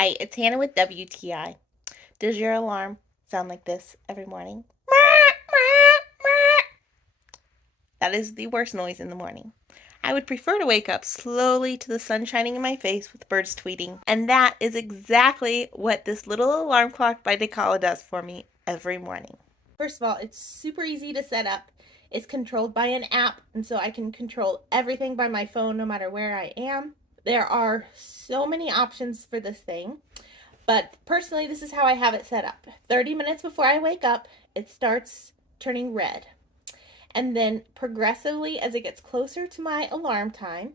Hi, it's Hannah with WTI. Does your alarm sound like this every morning? That is the worst noise in the morning. I would prefer to wake up slowly to the sun shining in my face with birds tweeting, and that is exactly what this little alarm clock by Dekala does for me every morning. First of all, it's super easy to set up. It's controlled by an app, and so I can control everything by my phone no matter where I am. There are so many options for this thing. But personally, this is how I have it set up. 30 minutes before I wake up, it starts turning red. And then progressively, as it gets closer to my alarm time,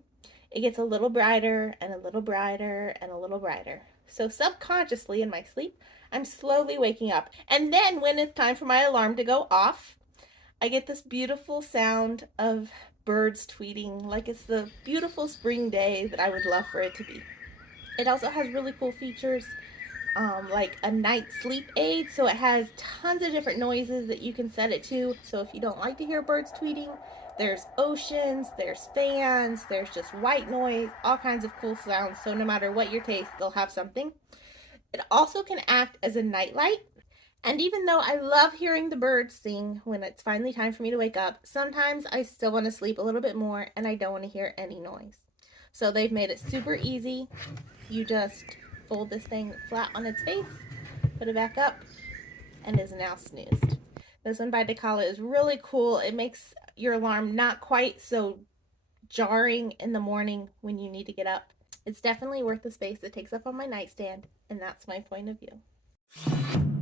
it gets a little brighter and a little brighter and a little brighter. So subconsciously in my sleep, I'm slowly waking up. And then when it's time for my alarm to go off, I get this beautiful sound of birds tweeting like it's the beautiful spring day that I would love for it to be. It also has really cool features like a night sleep aid, so it has tons of different noises that you can set it to. So if you don't like to hear birds tweeting, there's oceans, there's fans, there's just white noise, all kinds of cool sounds. So no matter what your taste, they'll have something. It also can act as a nightlight. And even though I love hearing the birds sing when it's finally time for me to wake up, sometimes I still want to sleep a little bit more and I don't want to hear any noise. So they've made it super easy. You just fold this thing flat on its face, put it back up, and is now snoozed. This one by Dekala is really cool. It makes your alarm not quite so jarring in the morning when you need to get up. It's definitely worth the space it takes up on my nightstand, and that's my point of view.